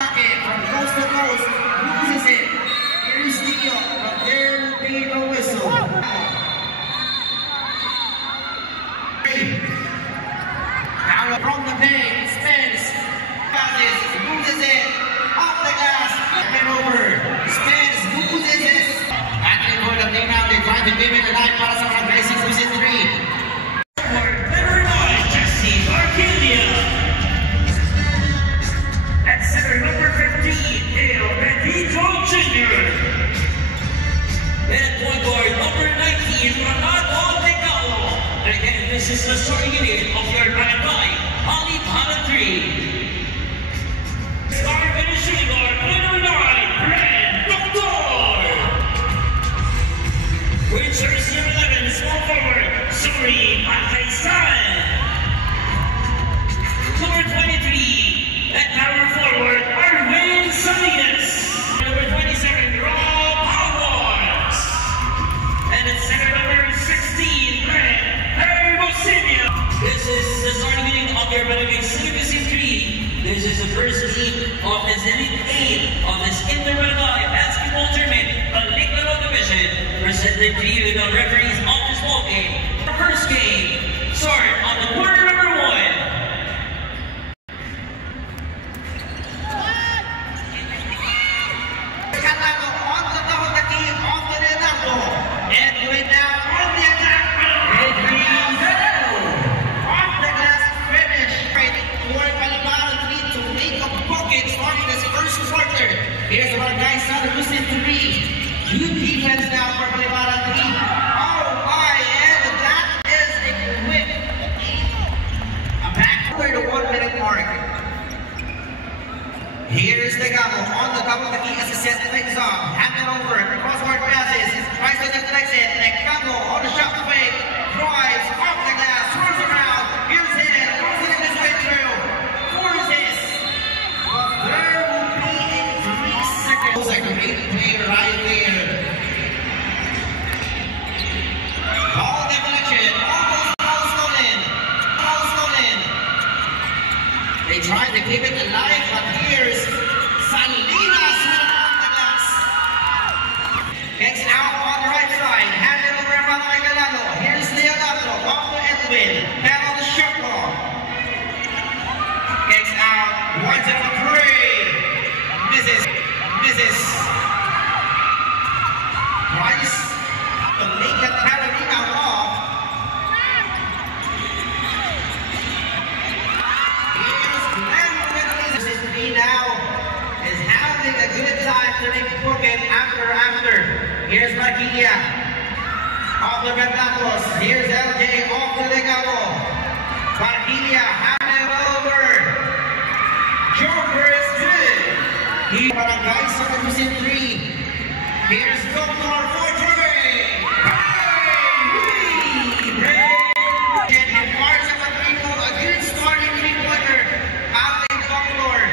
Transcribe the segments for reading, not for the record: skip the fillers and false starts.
From coast to coast, loses it. Here's Theo, but there will be no whistle. Now from the paint, spins, passes, loses it, off the glass, and over. Spins, loses it. Battling for the thing now, they try to give it a line para sa mga Gracies who's in 3. This is the starting unit of your barangay, Ali Para 3. Star finishing our winner 9, Red Doctor. Rangers number 11, small forward, Suri Pakaisan. Number 23, at power forward, Arwin Salinas. Number 27, Rob Powers. And at center number 16, Red This is the starting meeting of your Barangay Celibacy 3. This is the first game of this Elite 8 of this Inter-Barangay Basketball Tournament, Balikaro Division, presented to you the referees of this ball game. The first game start on the quarter number 1. Here's the Barangay Southern Lucid 3. Good defense now for Balibaran 3. Oh my, and that is a quick. A backward to 1 minute mark. Here's Negamo on the top of the key as he sets things off. Hand it over, crossword passes, tries to connect it. Negamo on the shot fake, drives off the glass, throws around. Here's it, throws it this way through. Forces. There will be a 3 second. Like a great play right there. Ball deflection, almost stolen. They tried to keep it alive, but here's Salinas with the glass. Gets out on the right side, hand it over to Galano. Here's Leonardo, off to Edwin, down on the shot clock. Gets out, wants it for 3. Misses. Twice to make that Carolina off. Here's Glenn Willis. He now is having a good time to make pocket after. Here's Marquilla. Off the Bernacos. Here's LJ off the Legado. Marquilla handed over. Joker is good. He Barangay Southern Lucid 3. Here's Doctor for Dre. And fires up a 3-point, a good starting 3-pointer. Aling Doctor.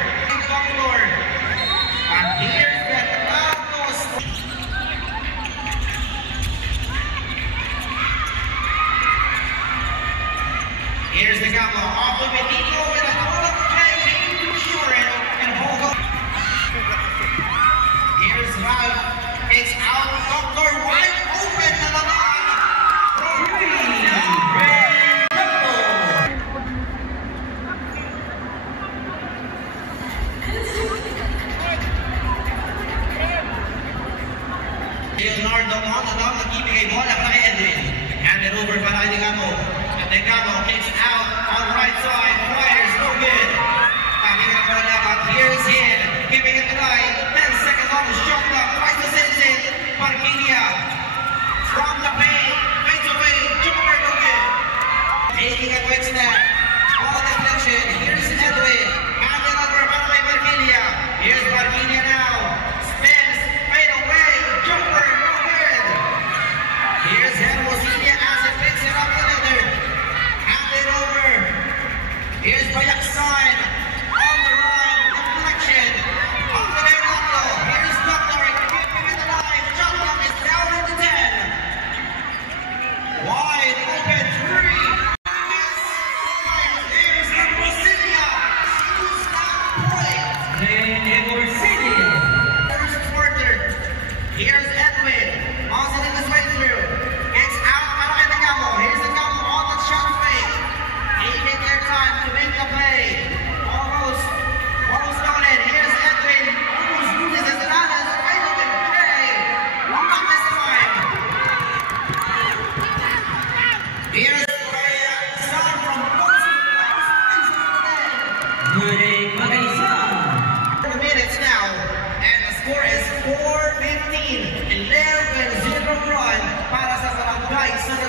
And here's the Lagos. Here's the Gamo off the Benito with a pull-up play. Came to shore and hold on. Here's Ralph. It's out. Doctor wide open to the line. Leonardo on the down, keeping a bola para Edwin. Hand it over para Negamo. And Negamo kicks out on the right side. Fires no good. Backing up for Negamo. Here's him. Giving it a try. 10 seconds on the shot clock. Tries to send it. Marquilla. From the paint. Fades away. Jumper no good. Taking a quick snap. Ball deflection. Here's Edwin. Hand it over para Marquilla. Here's Marquilla now. Spins. Fade away. Jumper no good. Here's Hermosilla as it picks it up the leather. Hand it over. Here's Bayaksan. On the run.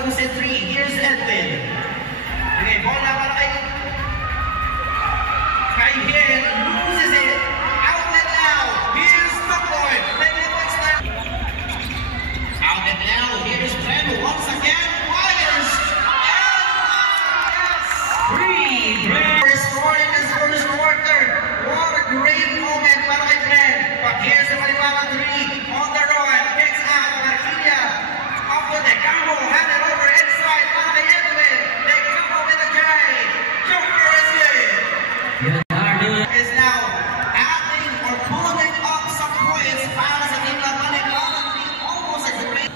Lucid 3. Here's Edwin. Okay, bola para kay Hill. Loses it. Out and out. Here's Tuckloy. Out and out. Here's Trent once again. Wires. And yes. Restoring his first quarter. What a great moment para kay Trent. But here's the Maliwala 3 on the run. Kicks out. Marquilla. Up to the Campo. Hand it over inside para kay Edwin. They come up with a try. Joker is good. Is now adding or pulling up some points para sa team ng Maliwala 3. Almost at the rate.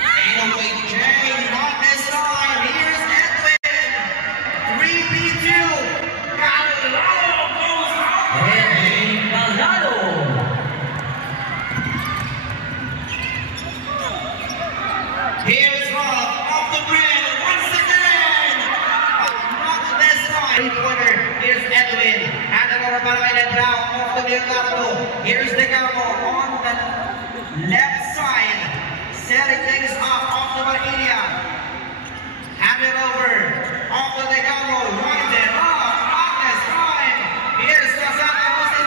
Anyway, Jay, not this time. Here's Edwin. 3v2. Calado goes out. Calado. Here's Rob off the brim once again. But not this time. Three-pointer. Here's Edwin. Hand it over para kay Lebrao. Off to Leonardo. Here's De Campo on the left side. Setting things up off the Marquilla. Hand it over. Off to De Campo. Winds it off. Not this time. Here's Casano José.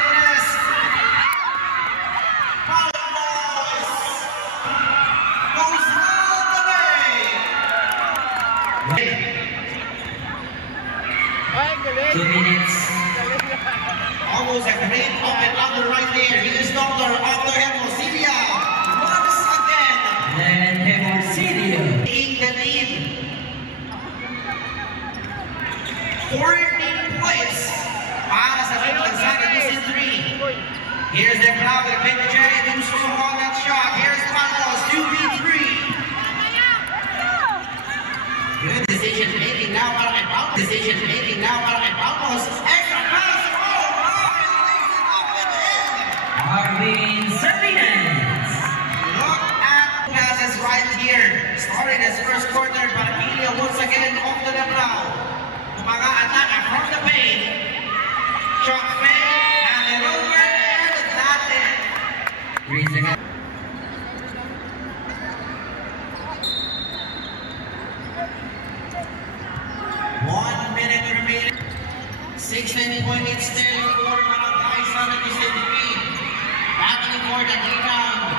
Palmos. Goes all the way. 2 minutes. Almost a great open under right there. Here's Dr. Otto Hermosillo. Once again. Then Hermosillo. In the lead. 14 points. Para sa team ng Santa Lucid 3. Here's the crowd. The big Jerry Duso on that shot. Here's Palos. 2v3. Good decision making now para kay Palos. Decision making now para kay Palos. Extra pass. Oh, Marvin lays it up and in. Marvin Salinas. Look at passes right here. Starting his first quarter. Marquilla once again off to the crowd. Mga attack from the paint. Shot fake. And it over. And that's it. 3 seconds. One minute remaining. 16 points still for Malacay Santa Lucid 3. Battling for the rebound.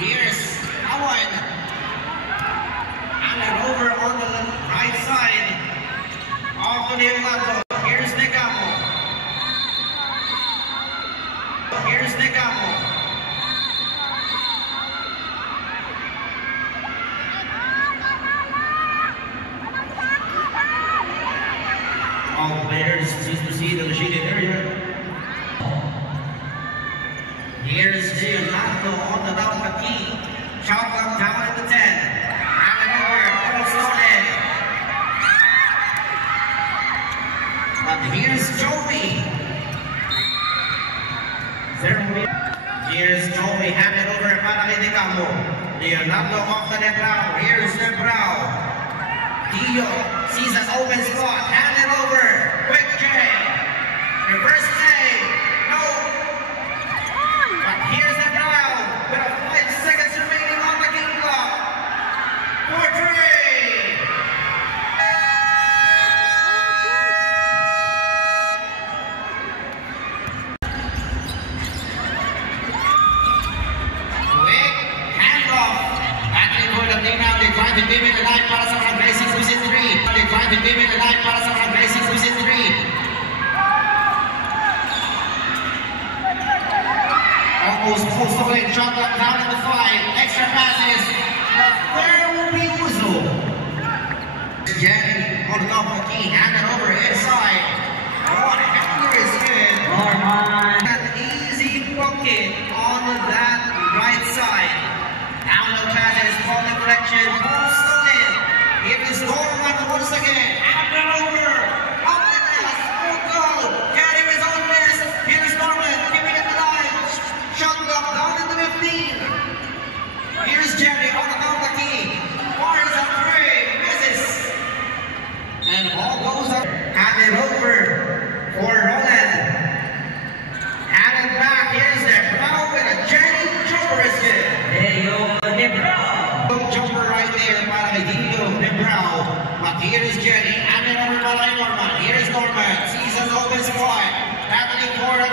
Here's Awan. And it over on the right side. Off to Leonardo. Here's De Campo. Here's De Campo. All players please proceed to the shaded area. Here's Leonardo on the down the key. Shot clock down at the 10. And it over. All solid. But here's Joey. Here's Joey. Hand it over para kay De Campo. Leonardo off the Lebrao. Here's Lebrao. Dio sees an open spot. Hand it over. Quick J. Reverse J. No. But here's the crowd with 5 seconds remaining on the game clock. For 3. Quick handoff. Battling for the playground. They try to give it a line para sa mga Racing Lucid 3. They try to give it a line para sa mga Racing Lucid 3. Almost post-rolling shot clock down at the 5. Extra passes. But where will be Uzo? Jenny on the top of the key. Hand it over inside. Oh, the header is good. Norman. An easy bucket on that right side. Down the passes on the collection. Post in. Here is Norman once again. Hand it over. Up the glass. Full goal. Getting his own miss. Here's Norman giving it the line. Shot clock down in the 15. Here's Jerry on the top of the key. Fires a 3. Misses. And ball goes up. Hand it over for Roland. Hand it back. Here's the crowd with a Jenny Joker is good. There you go.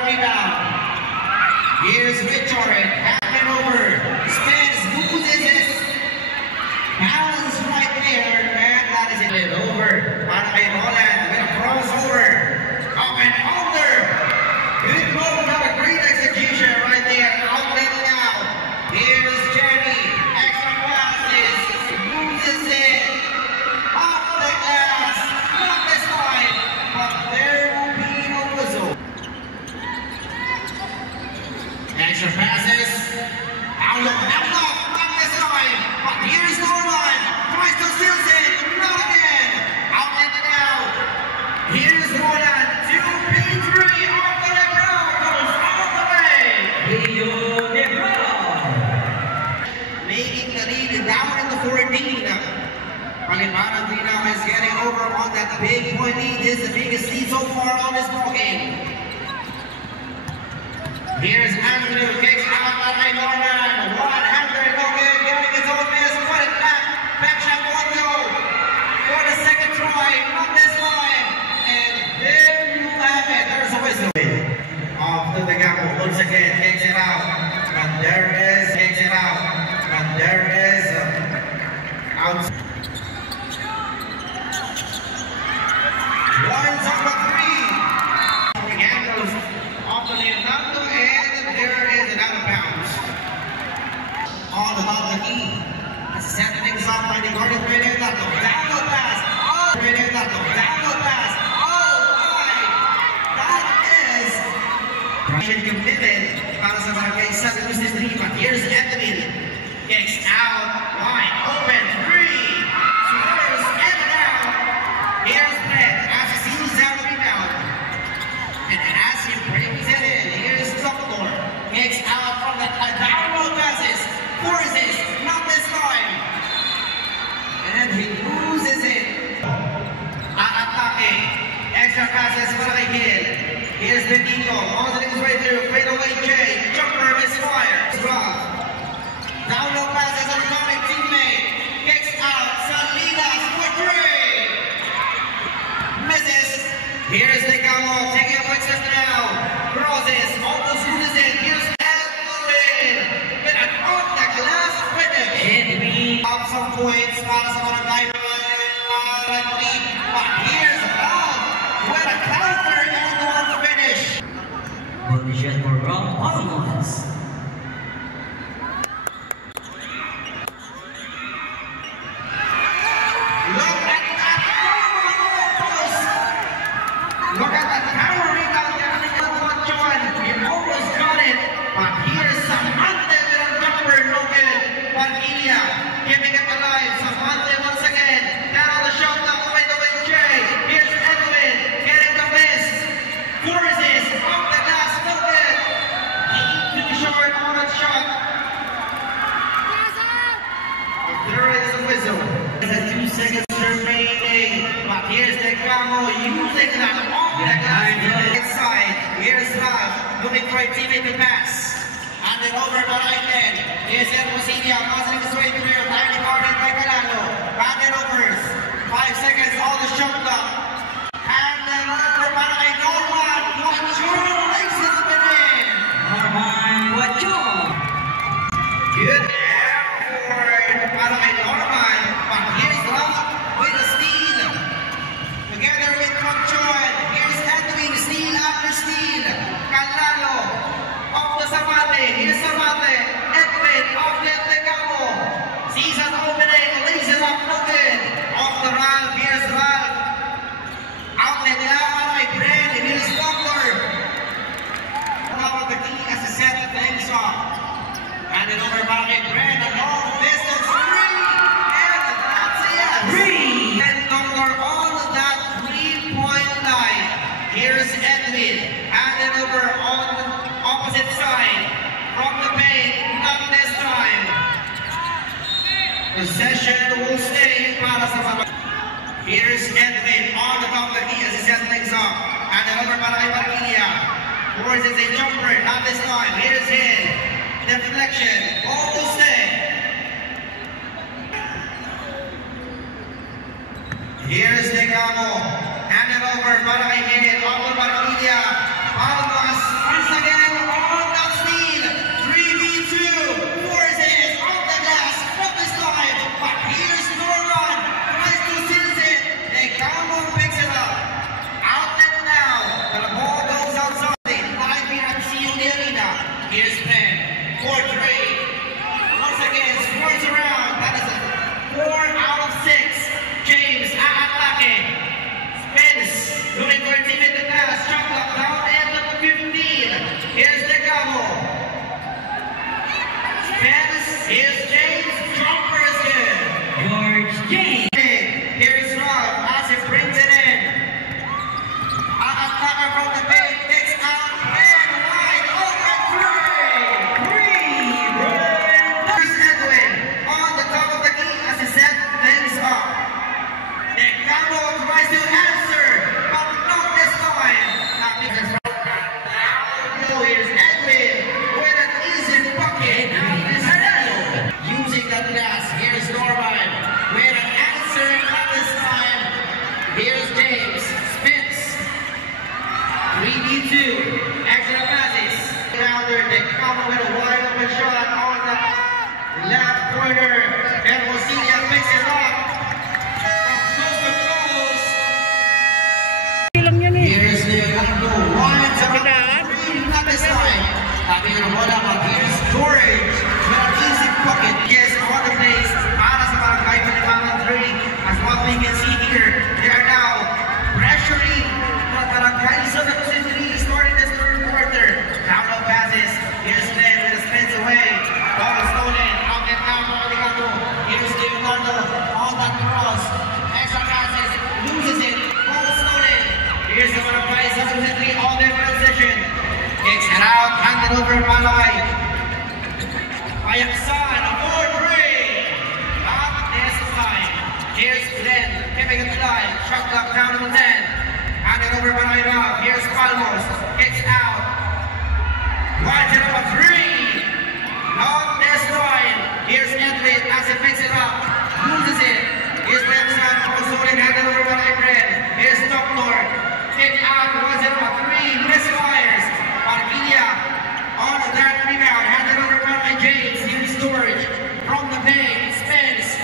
rebound. Here's Victor, half it over. Spins, loses it. Balance right there, and that is it. Over. Para kay Roland with a crossover. Up and under. Good move, have a great execution right there. Outlet now. Here's Jenny. Extra passes. Loses it. Off the glass. Not this time. But there will be a whistle. Extra passes. Outlook. Not this time. But here's Norman. Tries to steal it. Not again. Outlet now. Here's Roland. 2P3 off the ground. Goes all the way. Making the lead down in the 14. Paliparan Dina is getting over on that big point lead. This is the biggest lead so far on this ball game. Here's Andrew, kicks out by Norman. One-hander, no good, getting his own miss, put it back. Back shot, one go. For the second try, not this time. And there you have it. There's a whistle. Off to the Gapo, once again, kicks it out. And there is, kicks it out. And there is, out. One's over 3. Handles off the Leonardo, and there is an out of bounds. On the top of the key. Set things up by the guardian Leonardo. Down the pass. Oh, Leonardo. Down the pass. Oh, my. That is Russian committed para sa Barangay San Luis del Rio. Here's Anthony. Kicks out. Wide open. 3. Scores and down. Here's Brett. As he seals that rebound. And as he brings it in, here's Dumbledore. Kicks out from the download passes. Forces, not this time. And he loses it. Atake. Extra passes para kay Gil. Here's Benito. On the way through. Fade away Jay. Jumper misfire. Drop. Download passes on the coming teammate. Kicks out. Salinas for 3. Misses. Here's Nicamo. Taking a quick step now. Crosses. Almost loses it. Here's Edwin. With an off the glass finish. Edwin. Up some points para sa mga driver. But here's Bob with a counter and one finish. Position for Rob Almonds. Look at that post. Look at that power rebound. He almost got it. But here's Samante with a jumper. No good. Padilla giving it alive. Samante once again. Down the shot. Not away the way Jay. Here's Edwin getting the miss. Forces off the glass. No good. Too short on that shot. There is a whistle. There's 2 seconds remaining. But here's the Camo using that off the glass. Inside. Here's Ralph looking for a teammate to pass. And then over to right end. Here's Hermosilla passing his way through. Tiny guarded by Calano. And then over. 5 seconds on the shot clock. And then over para kay Norman. Guachon makes it in. Norman Guachon. Good effort para kay Norman. But here's Ralph with a steal. Together with Guachon. Here's Edwin. Steal after steal. Calano. Off the Samate. Here's Samate. Edwin. Off the Lecamo. Season opening. Lays it up. No good. Off the Ralph. Here's Ralph. Outlet nila para kay Brent. Here's Doctor. Top of the key as he set things off. And then over para kay Brent. A long distance. 3. And that's it. 3. And Doctor on that 3-point line. Here's Edwin. And then over on the opposite side. From the paint. Not this time. Possession will stay para sa mga. Here's Edwin on the top of the key as he sets things up. And then over para kay Barquilla. Forces a jumper, not this time. Here's him. Deflection. Ball will stay. Here's Nicamo. Hand it over para kay Gil. Off the Barquilla. Palmas. 2. Extra passes. Rounder, they come with a wide open shot on the left corner. And Hermosillo picks it up. From close to close. Here's the number 1-0. Not this time. Tabi ng bola, but here's George. With an easy bucket. Yes, on the place. Para sa Barangay Palimangan 3. As what we can see here, they are now pressuring the Barangay Sanagusin 3 starting this third quarter. Down low passes. Here's Glenn with the spins away. Ball stolen. Out and down. Here's Leonardo on that cross. Extra passes. Loses it. Ball stolen. Here's the Barangay Sanagusin 3 on their position. Kicks it out. Handed over Malay. Ayaksan. A 4-3. Not this time. Here's Glenn. Keeping it alive. Shot clock down to 10. Handed over Malay now. Here's Palmos. Kicks out. 1-0-3. Not this time. Here's Edwin as he picks it up. Loses it. Here's Lemson. Osorin handed over Malay Brent. Here's Doctor. Kick out. 1-0-3. Misfires. Arquilla on that rebound. Handed over by James. Here's Storage. From the paint. Spins.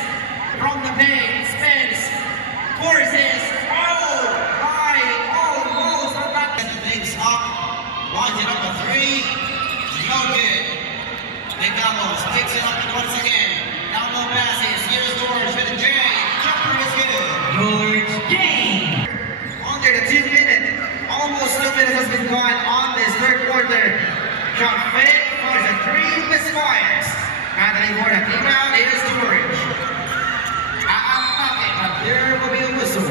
From the paint. Spins. Forces. Oh! High. Almost. But that things up. 1-0-3. No good. Negamos picks it up once again. Down low passes. Here's George with a J. Jumper is good. George J. Under the 2 minutes. Almost 2 minutes has been gone on this third quarter. Jump fit for the 3 misfires. Handling for the rebound is George. Pocket, but there will be a whistle.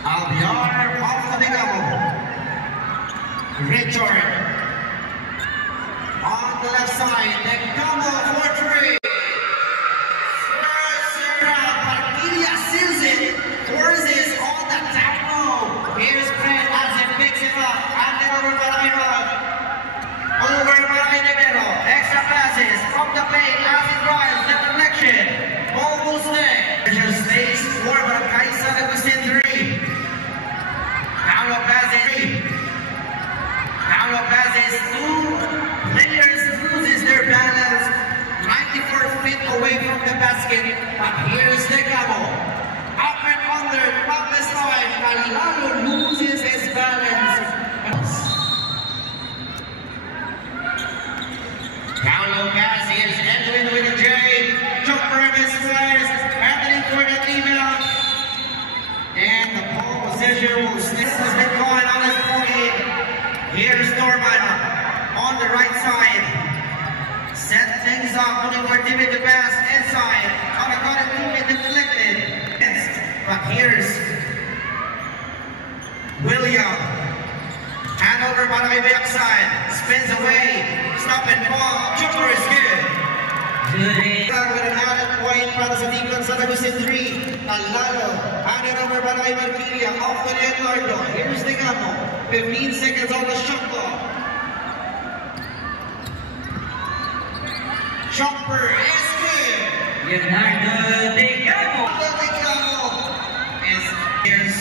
Albiar off the Negamo. Richard on the left side. Negamo for 3. Arquilla seals it. Forces on the down low. Here's Brent as he picks it up. Handed over by Iron. Over by Nevero. Extra passes from the paint as he drives. The deflection. Almost there. There's space for Barangay Sanagusin 3. Down low passes. Down low passes. 2 players loses their balance. 94 feet away from the basket. But here's Negamo. Up and under. Not this time. Alalo loses his balance. Down low pass. Here's Edwin with a J. Jumper misfires. Anthony for the rebound. And the ball possession will still has been going on this ball game. Here's Norman on the right side. Set things up, looking for Timmy to pass inside. On a corner, Timmy deflected. But here's William. Hand over by the backside. Spins away. Stop and ball. Jumper is good. With an added point para sa team ng Sanagusin 3. Alalo. Handed over by the Marquilla. Off to Leonardo. Here's Negamo. 15 seconds on the shot clock. Jumper is good. Leonardo Negamo. Here's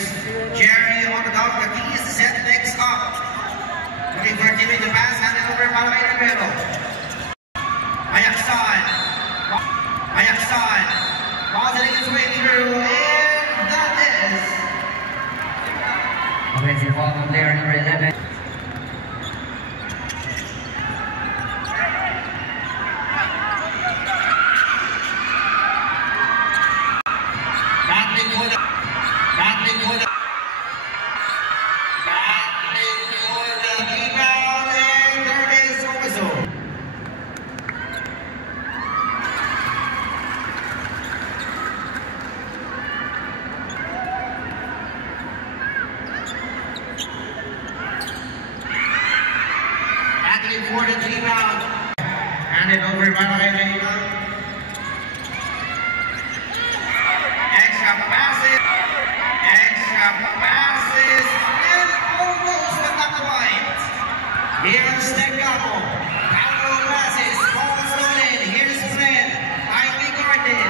Jerry on the top of the keys. Set things up. Looking for Jimmy to pass. Handed over by Rivero. Ayaksan. Ayaksan. Positing his way through. And that is. Offensive foul on player number 11. For the rebound. Handed over by Rivera. Extra passes. Extra passes. And almost but not quite. Here's Negamo. Down low passes. Ball stolen. Here's Glenn. Ivy Garden.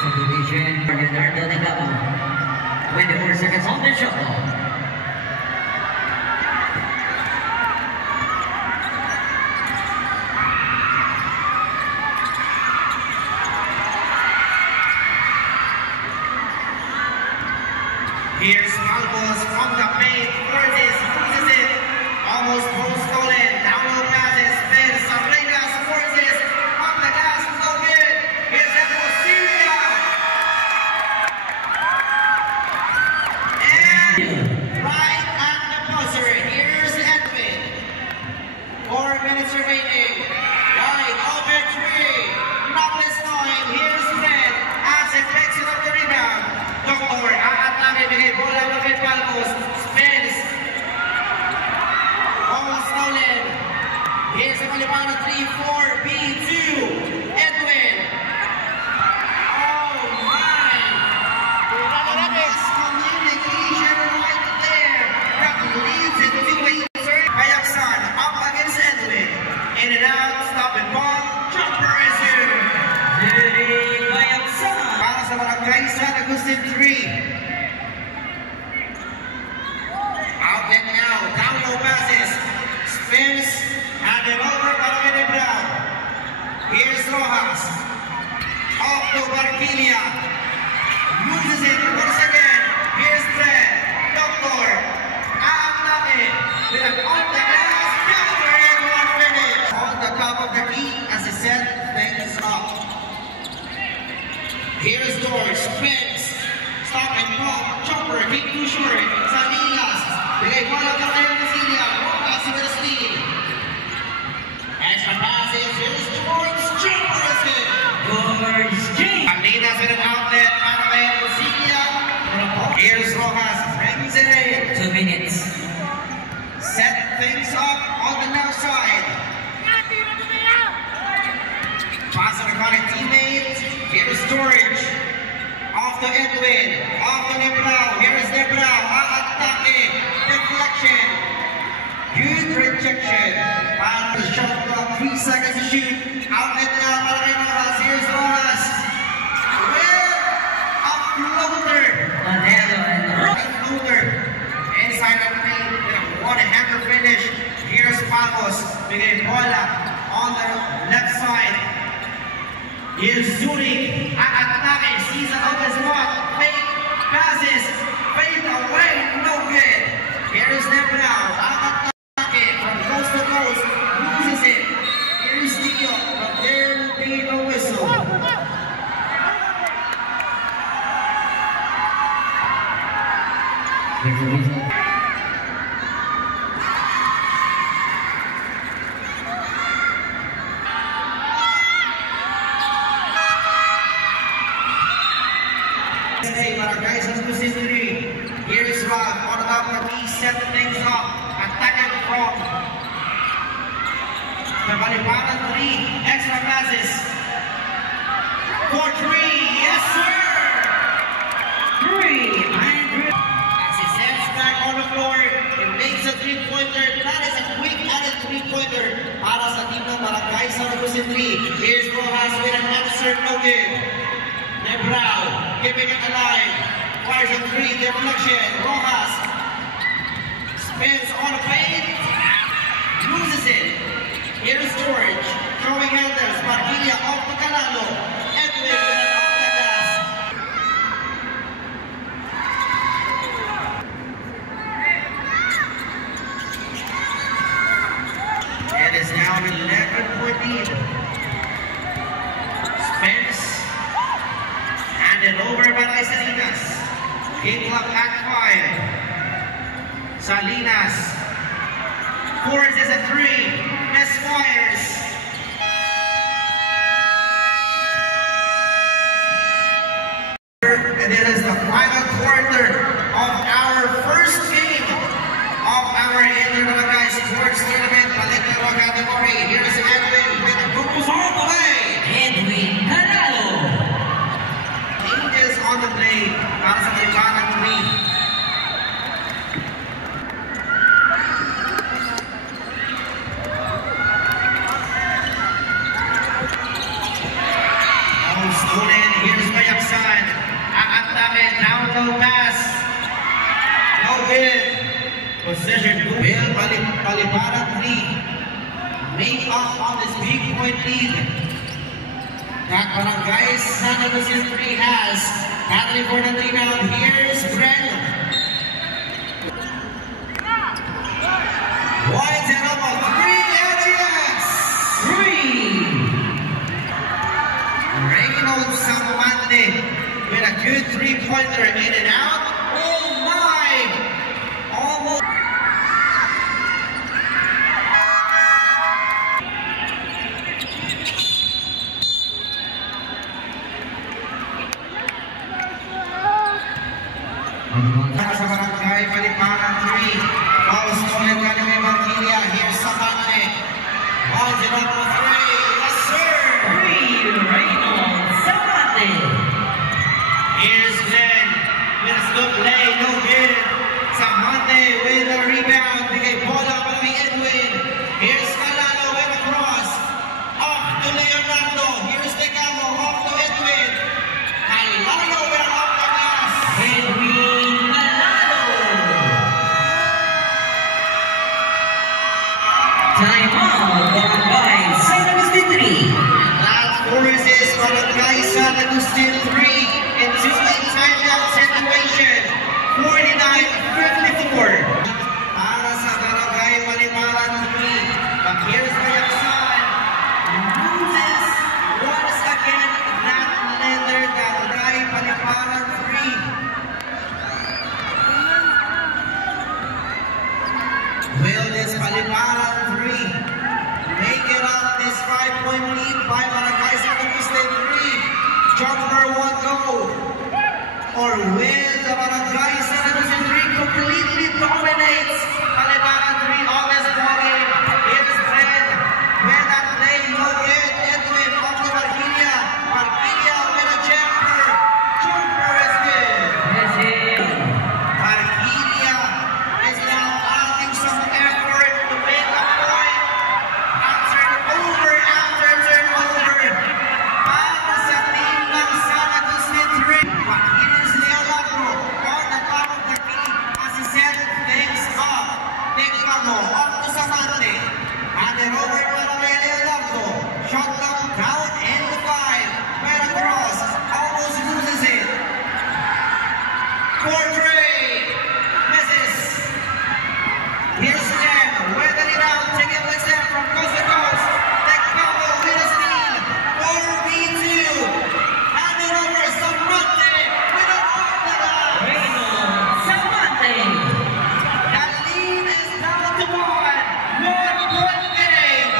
Subdivision, Bernardo de Cabo. 24 seconds on the shot clock. Here's Marcos from the paint, Cortes loses it, almost post-stolen, down low passes, then Sabrina scores it, on the gas, no good, here's Ecosilia, and right at the buzzer, here's Edwin, 4 minutes remaining, right, open three, Novelist 9, here's Fred, as it picks it up the rebound, Doctor, bigay bola mo kay Palmos, spins, almost stolen, here's a Malipano 3-4, B2, Edwin, oh my, miscommunication right there, that leads it to a third, Kayaksan up against Edwin, in and out, stop and ball, jumper is here, Kayaksan, para sa Barangay San Agustin 3, outlet now, down low passes, spins, and then over para kay Brown. Here's Rojas, off to Barquilla, loses it once again, here's Fred, Doctor, Aamnake, with an on the glass, counter and one finish. On the top of the key, as he set things up. Here's George, spins, stop and pop, jumper, keep too short, Salinas, bigay bola ka kayo ng Cecilia, Rojas with a steal. Extra passes, here's George, jumper is it. George King. Salinas with an outlet, para kayo ng Cecilia. Here's Rojas, brings it in. 2 minutes. Set things up on the left side. Pass on the corner teammate, here's George. Off to Edwin, off to Nebrao, here's Nebrao, attacking, deflection, huge rejection, and the shot clock, 3 seconds to shoot, outlet now, para kay Rojas, here's Rojas, with a floater, inside the paint, with a one-hander finish, here's Pagos, bigay bola on the left side, here's Zuri, attacking, sees an open spot, fake, passes, fade away, no good. Here's Nebrao, attacking from coast to coast, loses it. Here's Steele, but there will be no whistle. There's a whistle. Barangay San Agustin 3. Here's Rob on the top of the key, set things up, attacking from the Malipana 3, extra passes for 3, yes sir! 3, as he sets back on the floor, it makes a 3-pointer, that is a quick added 3-pointer para sa team ng Barangay San Agustin 3. Here's Rojas with an answer, no good. Nebrao, keeping it alive, fires a 3, deflection, Rojas, spins on the paint, loses it, here's George, throwing handers, Barquilla off the Calalo, Edwin with an off the glass. It is now an 11-point lead. Spins, handed over by Salinas. Game clock at 5. Salinas forces a 3. Misfires. And it is the final quarter of our first game of our Inter-Barangay Sports Tournament. Palentero category. Here's Edwin with the goals all the way. Edwin Calalo. Angels on the play para sa Malipana 3. Possession Will Paliparan 3 make up on this big point lead that Barangay San Agustin 3 has. Battling for the rebound. Here's Brennan. Winds it up on 3 and yes! 3! Reynolds Samamante with a good three-pointer in and out. Oh my! Almost. Sa Barangay Paliparan 3. Ball stolen by the Marquilla. Here's Samante. Winds it up on 3. Yes, sir! 3, Reynolds Samante. Here's Glenn with a slow play, no good. Samante with a rebound. Bigay bola para kay Edwin. Here's Calano with a cross. Off to Leonardo. Here's Tecamo. Off to Edwin. Calano with an off the glass. Edwin Calano. Time out, Barangay San Agustin 3. That forces Barangay San Agustin 3 into a timeout situation. 49-54. Para sa Barangay Paliparan 3. But here's Bayaksan. Loses once again that leather Barangay Paliparan 3. Will this Paliparan 3 make it up this 5-point lead by Barangay San Agustin 3? Jumper won't go. Or will the Barangay San Agustin 3 completely dominates Paliparan 3 on this ballgame? Here's Fred with that play, no good. Edwin off to Marquilla. Marquilla with a jumper. Jumper is good. Yes, it. Marquilla is now adding some effort to make a point. Turnover after turnover. Para sa team ng San Agustin 3. But here's Leonardo on the top of the key as he set things up. Tecamo off to Samante. And then over para kay Leonardo. Shot clock down in the 5. Right across. Almost loses it. Portrait. Misses. Here's Sam. Weathering it out. Taking a step from coast to coast. Tecamo with a steal. 4v2. Hand it over. Samante with a off the glass. Reynolds Samante. The lead is down to 1. 1-point game.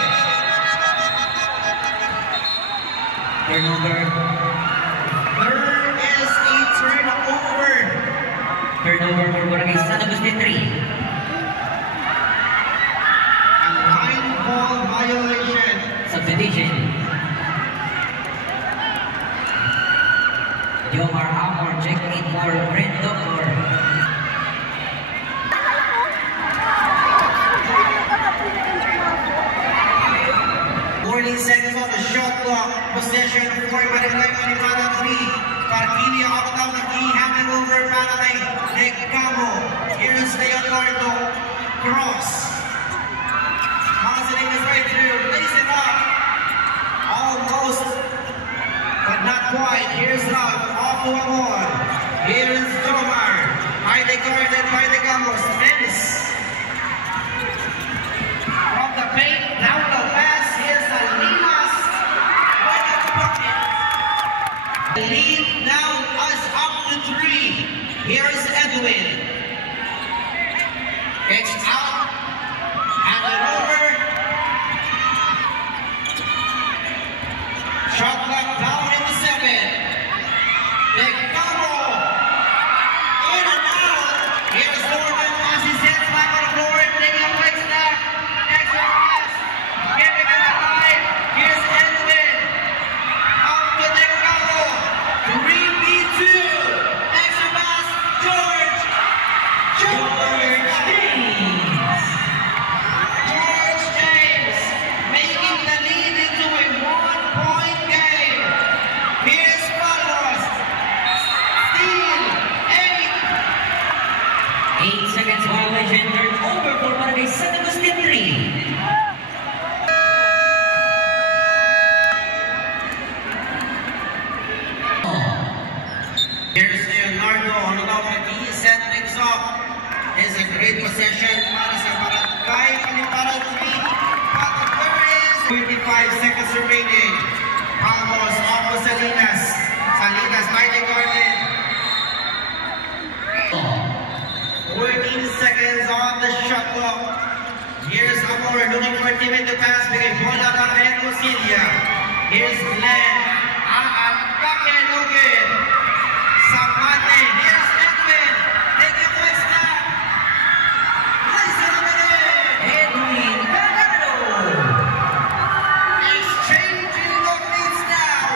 Turnover. There is a turnover. Turnover for Barangay San Agustin 3. A line ball violation. Substitution. Jomar Amor check in for Red Doctor. Seconds on the shot clock. Possession for Barangay Paliparan 3. Marquilla off down the key. Handed over para kay Tecamo. Here's Leonardo. Cross. Positing his way through. Lays it up. Almost. But not quite. Here's Love. Off to Amor. Here's Jomar. Highly guarded by Tecamo. Spins. From the paint. Down the pass. Here's Alimas. Right at the bucket. The lead now is up to 3. Here's Edwin. It's out. And it over. Shot clock down in the 7. Tecamo. In and out. Here's Norman as he sets back on the floor. Taking a quick snap. Extra pass. Giving it a high. Here's Edwin. Out to Tecamo. 3v2. Extra pass. George. George King. great possession para sa Barangay Paliparan 3. But there is 25 seconds remaining. Vamos off to Salinas. Salinas by the Garden. 14 seconds on the shot clock. Here's Amor looking for a teammate to pass. Bigay bola para kay Rosilia. Here's Glenn. Bakit Logan? Samate. Here's Edwin. Take a quick snap. Nice Edwin Bernardo. Exchanging of leads now.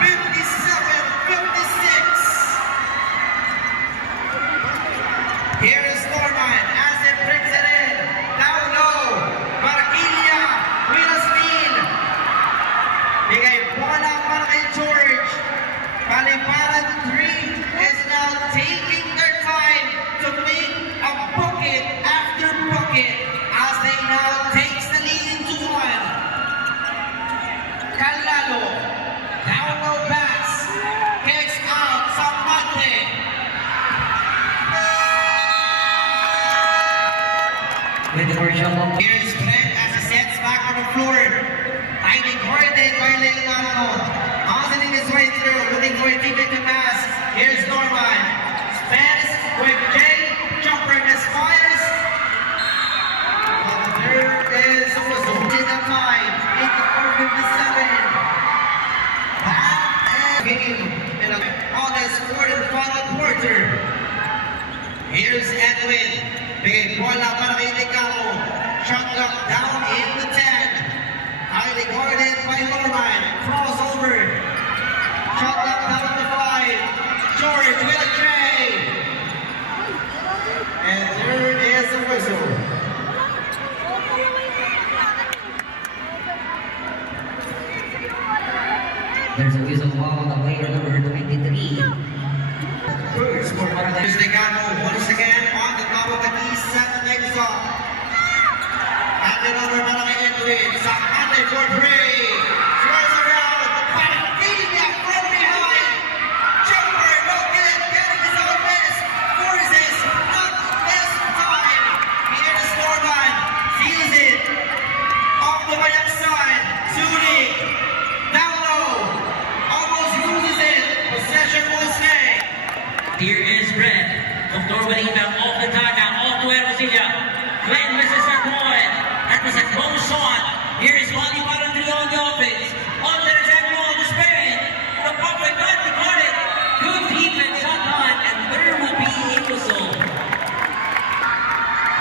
57-56. Here's Norman as it brings it in. Down low. Barquilla with a speed. Bigay bola para kay George. Paliparan 3 is now taking their time to make a bucket after bucket as they now takes the lead into 1. Calado, down low pass, kicks out, Samate. With the first shot clock. Here's Brent as he sets back on the floor. Finding Gordon by Leonardo. Hustling his way through, looking for a teammate to pass. Here's Norman. Spence with Jay. Jumper misfires. There is Ozo. Is the time. 84-57. That game on this fourth and final quarter. Here's Edwin. Big bola para kay Nicaro. Shot clock down in the 10. Highly guarded by Norman. Crossover. Shot clock down to 5. George with a tray. And there is a whistle. There's a whistle on the player number 23. First for Barangay. Here's Nicaro once again on the top of the key. Set things up. And the number para kay Edwin. Sakate for 3. Throws around. Padilla from behind. Jumper, no good. Getting his own miss. Forces, not this time. Here's Norman. Seals it. Off the right side. Sudi. Down low. Almost loses it. Possession will stay. Here is Brett. Dr. Walina off the timeout, off to Erosilia. Glenn misses that one. That was a close shot. Here is Wally Parandri on the offense. On the exact wall to Span. The puck went back to Gordon. Good defense shot on, and there will be a whistle.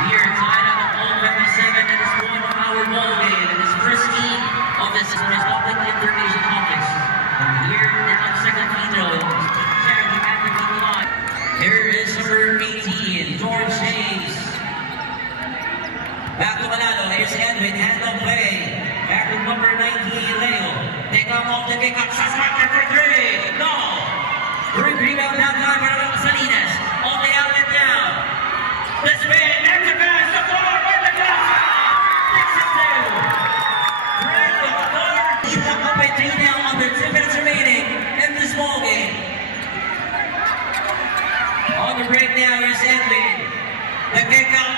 Here, tied up at ball 57 in this one of our ball game. And this first game of this is Republic International Conference. And here, they're on second free throw. Charity Patrick on the line. Here is number 18, George James. Back to Manalo. Here's Edwin. Hand on play. Back to number 19, Leo. Take off the kick up. Sasmaka for 3. No. Great rebound down time for Salinas. On the outlet now. This man. There's the pass. The floor. Where's the glass? 6-2. Great. The floor. He's up by 3 now. Under 2 minutes remaining in this ball game. On the break now, here's Edwin. The kick out.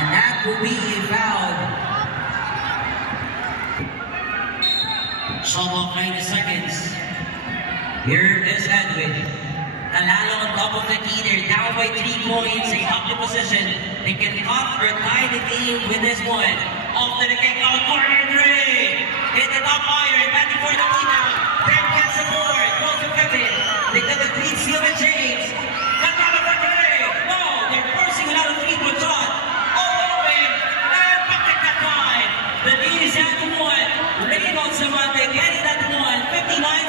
And that will be a foul. Shot off 90 seconds. Here is Edwin. Talalo on top of the key. They're down by 3 points. They up the position. They can cut or tie the game with this one. Off to the kick out. Corner 3. Hit the top iron. Batting for the rebound. Brent gets the board. Goes to Kevin. They got the clean steal with James. Natalo for 3. No. They're forcing another 3-point shot. All open. And bucket that time. The lead is at 1. Reynolds Samante getting that 1.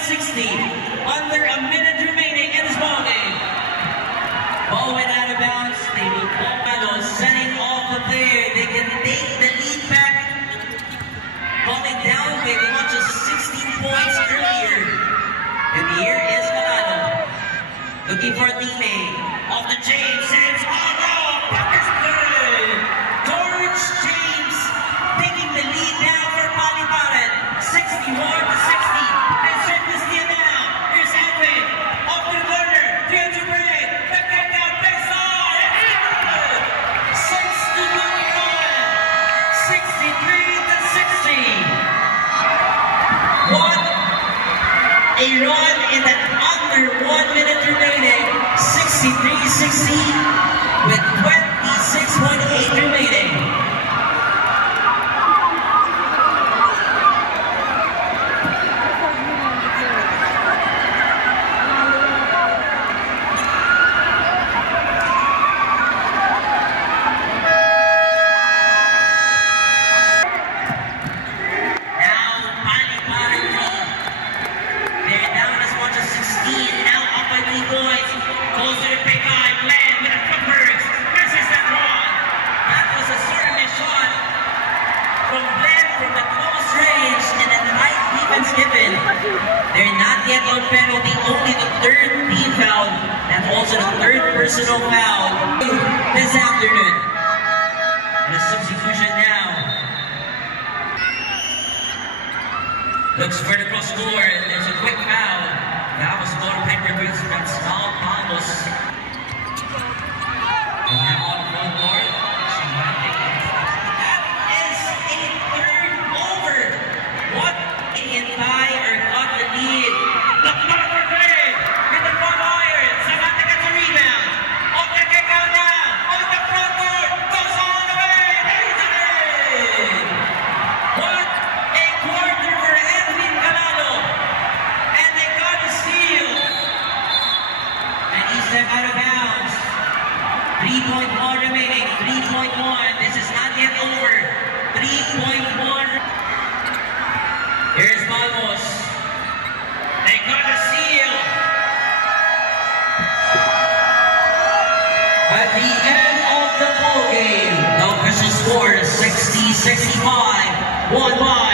59-60. Under a minute remaining in this ball game. Ball went out of bounds. They will follow, setting off the player. They can take the lead back. Falling down by as much as 16 points earlier. And here is Manalo. Looking for a teammate. Off the James. Sends all around. Buckets good. George James taking the lead now. a run in that under 1 minute remaining. 63-60 with 26.8 remaining. They're not yet on penalty, only the third team foul and also the third personal foul this afternoon. And a substitution now. Looks for the cross score. There's a quick foul. That was goalkeeper from Smal Palmos. And now on front court. That is a third over. What in tie or got the lead? Look for play with the front iron. Samantha gets a rebound. On the kick out now. On the front court. Goes all the way. There's it. What a quarter for Edwin Calalo. And they got a steal. And he stepped out of bounds. 3.1 remaining. 3.1. This is not yet over. 3.1. Here's Malmos. They got a steal. At the end of the ball game, the official score is 60-65, won by